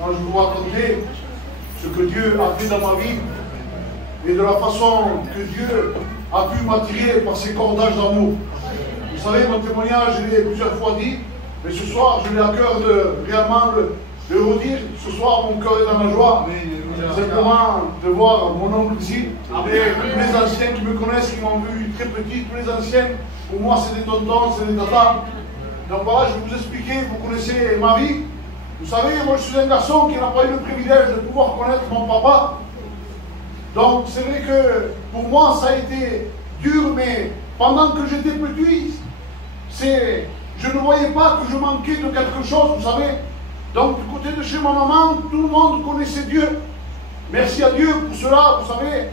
Moi, je vous raconter ce que Dieu a fait dans ma vie et de la façon que Dieu a pu m'attirer par ses cordages d'amour. Vous savez, mon témoignage, je l'ai plusieurs fois dit, mais ce soir, je l'ai à cœur de réellement le redire. Ce soir, mon cœur est dans la joie. Simplement de voir mon oncle ici, et tous les anciens qui me connaissent, qui m'ont vu très petit, tous les anciens, pour moi, c'est des tontons, c'est des tatas. Donc voilà, je vais vous expliquer, vous connaissez ma vie. Vous savez, moi, je suis un garçon qui n'a pas eu le privilège de pouvoir connaître mon papa. Donc, c'est vrai que pour moi, ça a été dur, mais pendant que j'étais petit, je ne voyais pas que je manquais de quelque chose, vous savez. Donc, du côté de chez ma maman, tout le monde connaissait Dieu. Merci à Dieu pour cela, vous savez.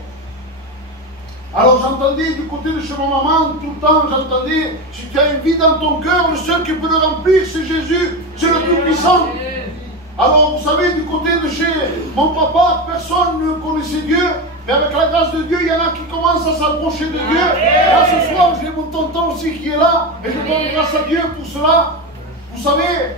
Alors, j'entendais du côté de chez ma maman, tout le temps, j'entendais, si tu as une vie dans ton cœur, le seul qui peut le remplir, c'est Jésus, c'est le Tout-Puissant. Alors, vous savez, du côté de chez mon papa, personne ne connaissait Dieu. Mais avec la grâce de Dieu, il y en a qui commencent à s'approcher de Dieu. Là, ce soir, j'ai mon tonton aussi qui est là. Et je donne grâce à Dieu pour cela. Vous savez,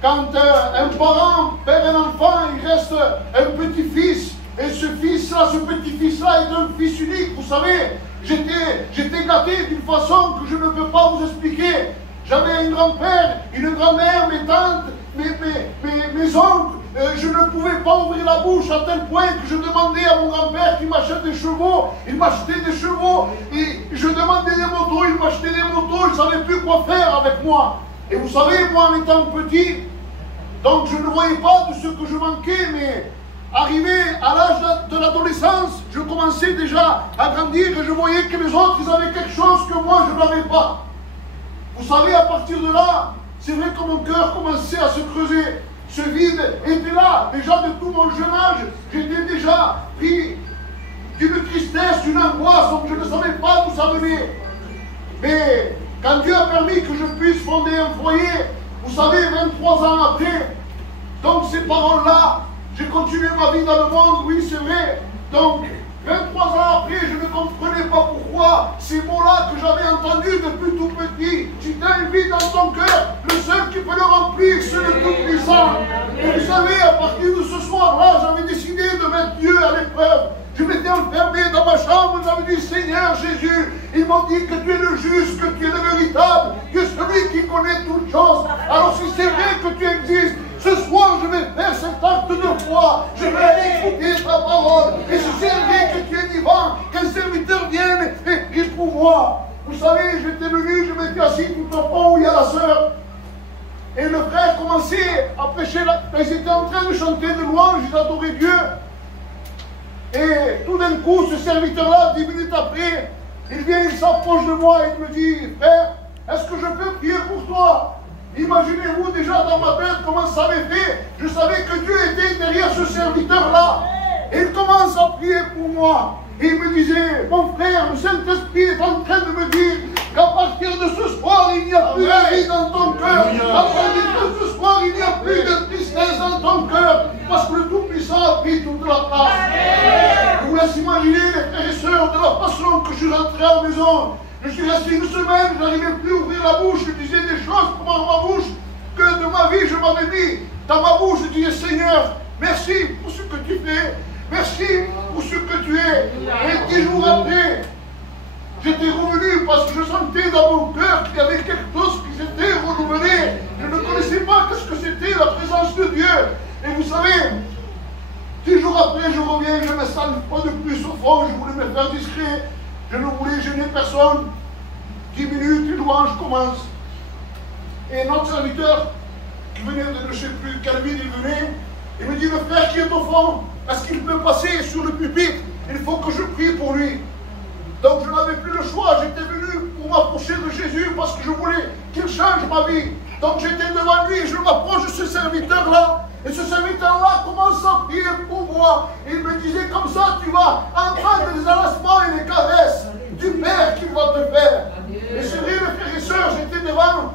quand un parent perd un enfant, il reste un petit-fils. Et ce fils-là, ce petit-fils-là est un fils unique. Vous savez, j'étais gâté d'une façon que je ne peux pas vous expliquer. J'avais un grand-père, une grand-mère, mes tantes, mes oncles. Je ne pouvais pas ouvrir la bouche à tel point que je demandais à mon grand-père qu'il m'achète des chevaux. Il m'achetait des chevaux. Et je demandais des motos, il m'achetait des motos. Il ne savait plus quoi faire avec moi. Et vous savez, moi en étant petit, donc je ne voyais pas de ce que je manquais, mais arrivé à l'âge de l'adolescence, je commençais déjà à grandir et je voyais que les autres, ils avaient quelque chose que moi je n'avais pas. Vous savez, à partir de là, c'est vrai que mon cœur commençait à se creuser. Ce vide était là, déjà de tout mon jeune âge. J'étais déjà pris d'une tristesse, d'une angoisse, donc je ne savais pas d'où ça venait. Mais quand Dieu a permis que je puisse fonder un foyer, vous savez, 23 ans après, donc ces paroles-là, j'ai continué ma vie dans le monde, oui c'est vrai. Donc, 23 ans après, je ne comprenais pas pourquoi ces mots-là que j'avais entendus depuis tout petit. Si tu as une vie dans ton cœur, le seul qui peut le remplir, c'est le Tout-Puissant. Et vous savez, à partir de ce soir-là, j'avais décidé de mettre Dieu à l'épreuve. Je m'étais enfermé dans ma chambre, j'avais dit, Seigneur Jésus, ils m'ont dit que tu es le juste, que tu es le véritable, que celui qui connaît toutes choses. Alors si c'est vrai que tu existes, ce soir je vais faire cet acte de foi, je vais écouter ta parole. Et si c'est vrai que tu es vivant, qu'un serviteur vienne et prie pour moi. Vous savez, j'étais venu, je m'étais assis tout au fond où il y a la sœur. Et le frère commençait à prêcher, ils étaient en train de chanter de louanges, ils adoraient Dieu. Et tout d'un coup, ce serviteur-là, 10 minutes après, il vient, il s'approche de moi et il me dit, frère, est-ce que je peux prier pour toi? Imaginez-vous déjà dans ma tête comment ça avait fait. Je savais que Dieu était derrière ce serviteur-là. Et il commence à prier pour moi. Et il me disait, mon frère, le Saint-Esprit est en train de me dire qu'à partir de ce soir, il n'y a plus de vie dans ton cœur. À partir de ce soir, il n'y a plus de tristesse dans ton cœur. Parce que le Tout-Puissant a pris toute la place. Je vous laisse imaginer, les frères et sœurs, de la façon que je suis rentré à la maison. Je suis resté une semaine, je n'arrivais plus à ouvrir la bouche. Je disais des choses dans ma bouche que de ma vie, je m'avais dit. Dans ma bouche, je disais, Seigneur, merci pour ce que tu fais. Merci pour ce que tu es. Et 10 jours après, j'étais revenu parce que je sentais dans mon cœur qu'il y avait quelque chose qui s'était renouvelé. Je ne connaissais pas ce que c'était la présence de Dieu. Et vous savez, 10 jours après, je reviens, je me sens une fois de plus au fond, je voulais me faire discret. Je ne voulais gêner personne. 10 minutes, une louange commence. Et notre serviteur, qui venait de ne sais plus quelle ville il venait, il me dit, le frère qui est au fond, est-ce qu'il peut passer sur le pupitre? Il faut que je prie pour lui. Donc je n'avais plus le choix, j'étais venu pour m'approcher de Jésus parce que je voulais qu'il change ma vie. Donc j'étais devant lui et je m'approche de ce serviteur-là. Et ce serviteur-là commence à prier pour moi. Et il me disait comme ça, tu vas entendre les enlacements et les caresses du Père qu'il va te faire. Et c'est vrai, mes frères et sœurs, j'étais devant,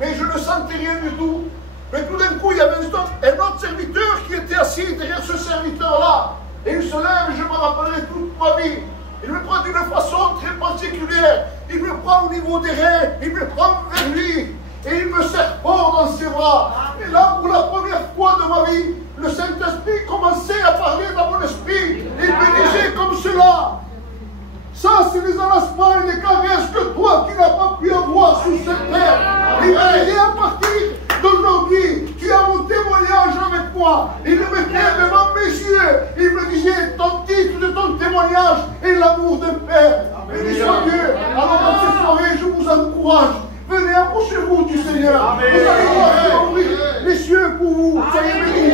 mais je ne sentais rien du tout. Mais tout d'un coup, il y avait un autre serviteur qui était assis derrière ce serviteur-là. Et il se lève, et je me rappellerai toute ma vie. Il me prend d'une façon très particulière. Il me prend au niveau des reins, il me prend vers lui. Et il me serre fort dans ses bras. Et là, pour la première fois de ma vie, le Saint-Esprit commençait à parler dans mon esprit. Il me disait comme cela. Ça, c'est les enlacements et les caresses que toi, qui n'as pas pu avoir sur cette terre. Il me disait à partir d'aujourd'hui, tu as mon témoignage avec moi. Il me mettait devant mes yeux. Il me disait, ton titre de ton témoignage est l'amour d'un Père. Béni soit Dieu. Alors, dans cette soirée, je vous encourage. Venez, approchez-vous du Seigneur. Vous allez voir qu'il va ouvrir les cieux pour vous. Soyez bénis.